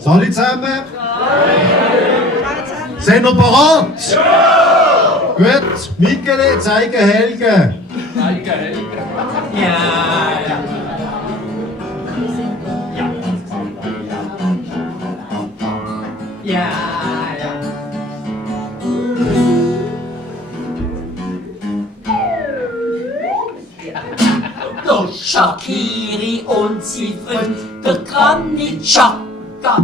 Salut zusammen! Sind wir bereit? Ja! Gut, Michele, zeige Helge. Zeige Helge. Ja, ja. Ja, ja. Der Shakiri und sie Freund, der Granit Xhaka,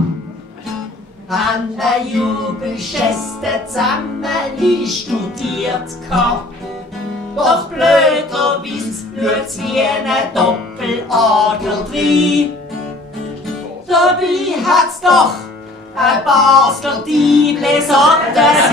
an der Jubelgeste zusammen studiert gehabt. Doch blöderweise schaut's wie eine Doppelader rein. Dabei hat's doch ein Basler Diebli sollte sein.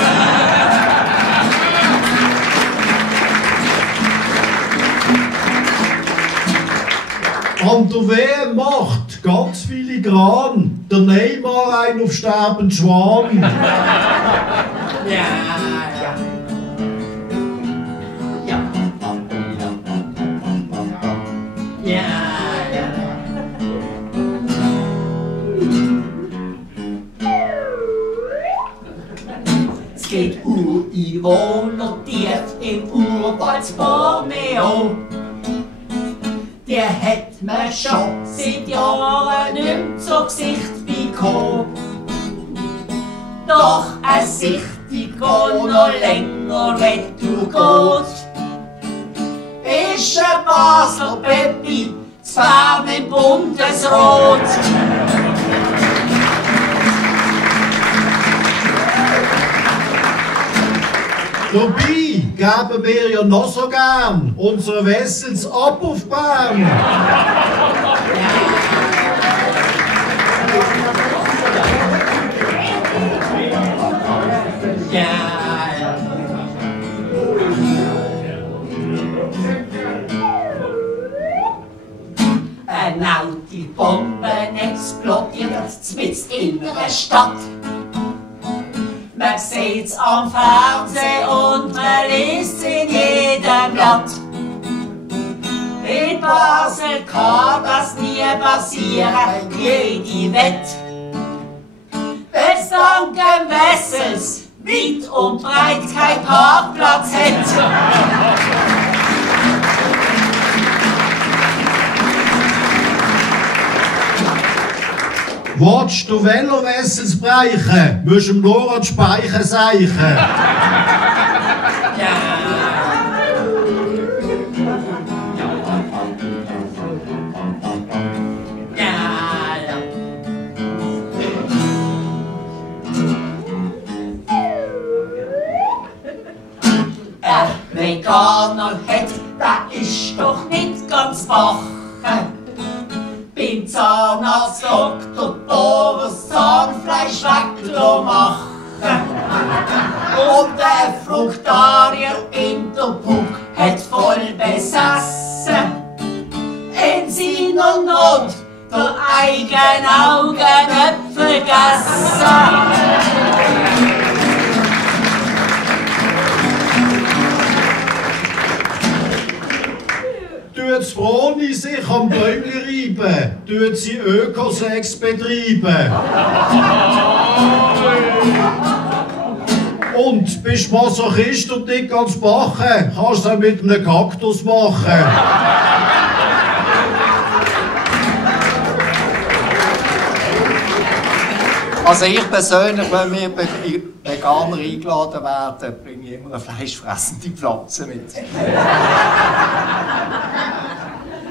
An der WM macht ganz filigran der Neymar ein auf sterbenden Schwan. Ja, ja. Ja. Ja, ja. Es geht Ureinwohner tief im Urwald Borneo. Der hat mir schon seit Jahren nicht zu Gesicht bekommen. Doch eine Sichtung, die noch länger retour geht, ist ein Basler Peppi, zu fern im Bundesrat. Dabei geben wir ja noch so gern unsere Wessels ab auf Bern. Ja, ja. Eine alte Bombe explodiert mitten in der Stadt. Man sieht's am Fernsehen und man liest in jedem Blatt. In Basel kann das nie passieren, jede Wett. Bis dank dem Wessels weit und breit kein Parkplatz hat. Willst du Velowessels breichen, musst du nur an die Speichen seichen. Ja. Ja, ja. Ein Veganer hat, der ist doch nicht ganz wach. Beim Zahnarzt Dr. Doris Zahnfleisch wegmachen. Und der Fruktarier in der Puck hat voll besessen. In seiner Not der eigenen Augen nicht vergessen. Tut Froni sich am Bäumli reiben, tut sie Ökosex betreiben. Und bist Masochist und nicht ganz bachen, kannst du es auch mit einem Kaktus machen. Also ich persönlich, wenn wir Veganer eingeladen werden, bringe ich immer eine fleischfressende Pflanze mit.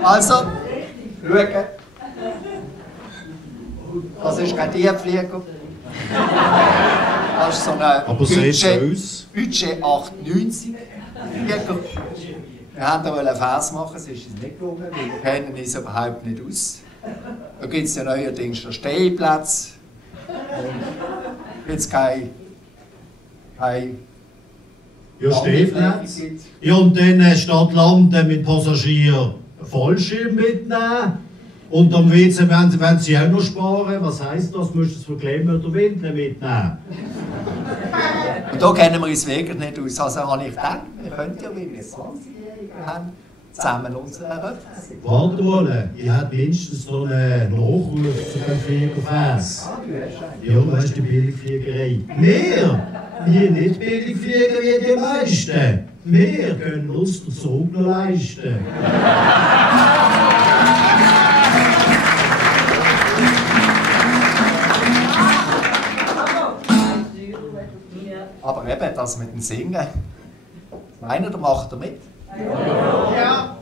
Also, schauen. Das ist kein Tierflieger. Das ist so ein Aber Budget 98 Flieger. Wir wollten einen Vers machen, es ist uns nicht gelungen, weil wir kennen uns überhaupt nicht aus. Da gibt es ja neuerdings schon Stellplätze. Und jetzt kein Ja, Stehplatz. Ja, und dann statt landen mit Passagieren Fallschirm mitnehmen. Und am WC wenn sie auch noch sparen. Was heisst das? Musst du das Verklemmen oder Windeln mitnehmen? Und da kennen wir uns wirklich nicht aus. Also habe ich gedacht, wir könnten ja, wie wir 20-Jährige haben, zusammen unsere. Warte mal, ich hätte mindestens noch einen Nachruf zu dem Fliegerfers. Ja, weißt du, die Billigfliegerei. Wir nicht Billigflieger wie die meisten. Wir können uns den Zug noch leisten. Aber eben, das mit dem Singen, meint ihr, macht ihr mit? Ja.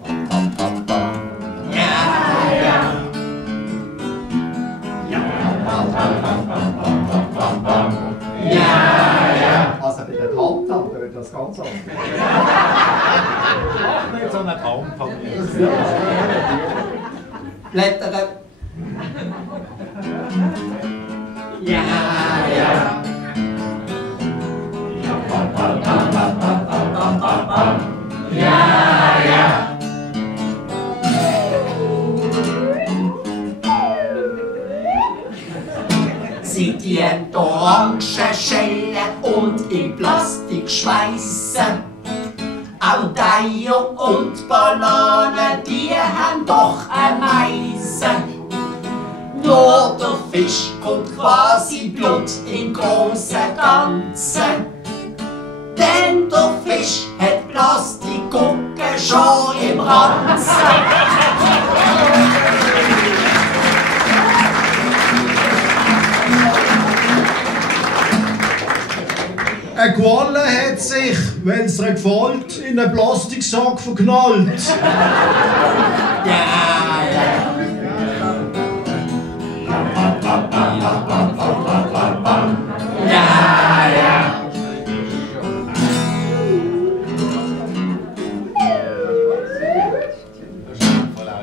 Also bei der Tamtam tönt das ganz anders. Mach nicht so eine Tamtam. Blättern. Ja. Sie die Orangenschellen und in Plastik schweißen. Auch Eier und Bananen, die haben doch ein Meisen. Nur der Fisch kommt quasi Blut im großen Ganzen. Denn der Fisch hat Plastikgucken schon im Ranzen. Eine Qualle hat sich, wenn es ihr gefällt, in einen Plastiksack verknallt.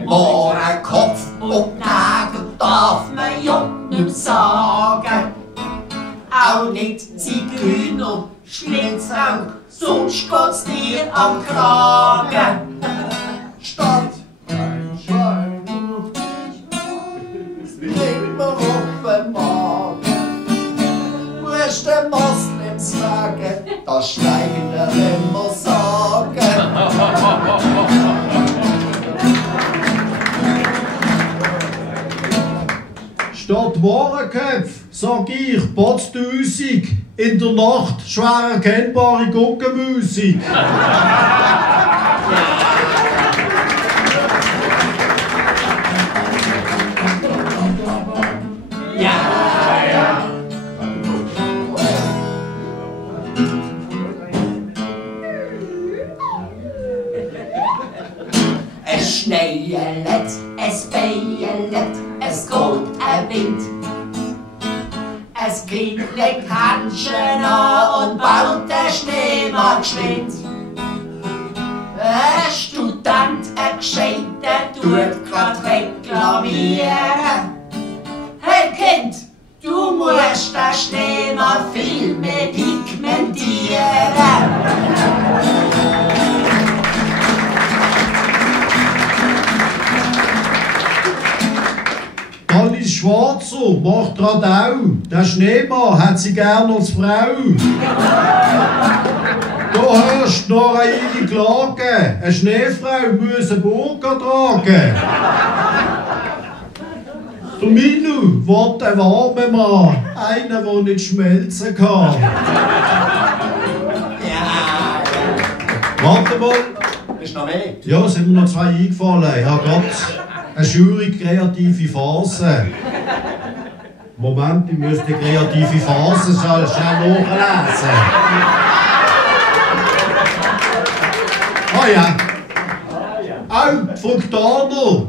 Mohrenkopf und Nägel darf man ja nicht sagen. Auch nicht Zigeuner, Schlitzauge, sonst geht's dir am Kragen. Statt ein Schwein, nimmer auf den Magen. Musst den Moslems fragen, das Schweine immer sagen. Statt Mohrenköpf sag ich Potzdüsig, in der Nacht schwer erkennbare Guckenmusik. Es schneit, es beilet, es geht ein Wind. Es kitzelt Handchen an und baut den Schneemann geschwind. Ein Student, ein Gescheiter, tut grad reklamieren. Hey Kind, du musst den Schneemann viel mehr pigmentieren. Alice Schwarzer macht Radau. Der Schneemann hat sie gern als Frau. Da herrscht noch eine Klage. Eine Schneefrau muss eine Burka tragen. Der Minu will einen warmen Mann. Einen, der nicht schmelzen kann. Warte mal. Ist noch mehr? Ja, es sind mir noch zwei eingefallen. Ich habe gerade eine schwierige kreative Phase. Moment, ich muss die kreative Phase schnell nachlesen. Ah ja. Auch die Fruktaner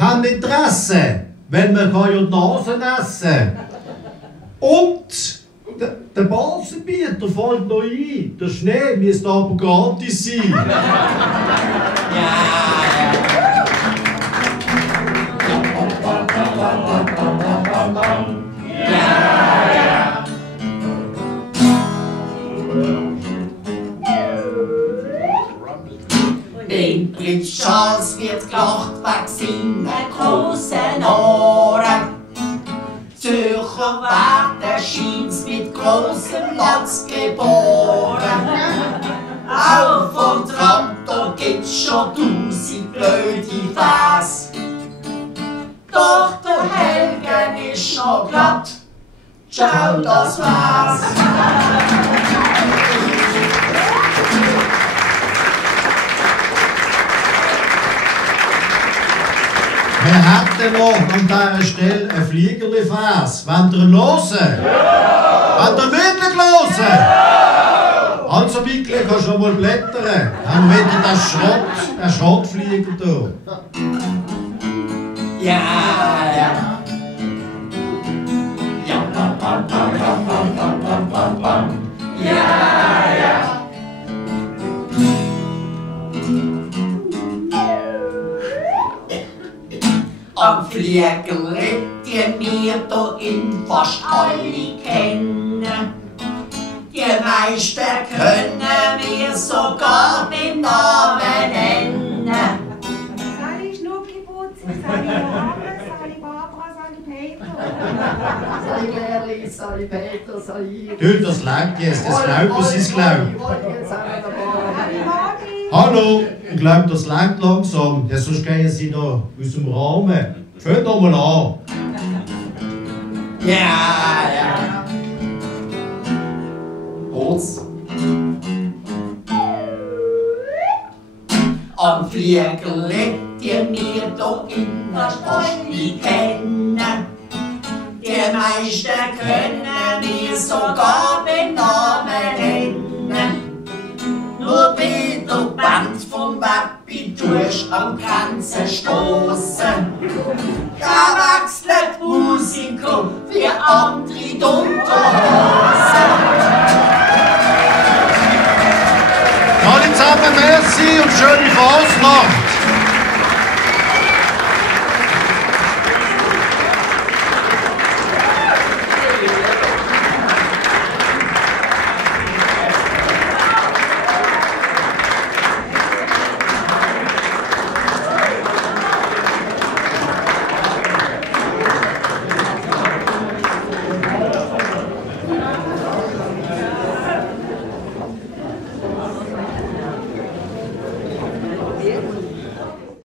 haben Interesse, wenn man ja die Nase essen kann. Und der Basenbieter fällt noch ein. Der Schnee müsste aber gratis sein. Dem Prinz Charles wird gelacht wegen seiner großen Ohren. Zürcher werden scheint's mit großem Latz geboren. Auf und Trab, da gibt's schon 1000 blöde Vers. Doch der Helgen ist noch glatt. Ciao, das war's. Wir hätten noch an dieser Stelle ein Fliegerli-Vers. Wollt ihr ihn hören? Ja! Wollt ihr wirklich hören? Ja! Also, Mikli, kannst du noch mal blättern. Dann wird der Schrottflieger da. Ja, ja. Ja, ja, ja. Am Fliegerli, die wir da in fast alle kennen. Die meisten können wir sogar beim Namen nennen. Sali Schnucki-Putzi, Sali Johannes, Sali Barbara, Sali Peter. Sali Gerli, Sali Peter, Sali... Du, das langt jetzt, das glaubt, was es glaubt. Hallo, ich glaube, das langt langsam. Ja, sonst gehen sie da aus dem Rahmen. Fängt doch mal an. Ja, ja. Kurz. Am Fliegerli, die wir da in der Stadt kennen. Die meisten können wir sogar beim Namen nennen. Nur bei der Band vom Wappi tust am Grenzen stoßen. Da wechselt Musiker wie andere Unterhosen. Alle zusammen, merci und schöne Fasnacht.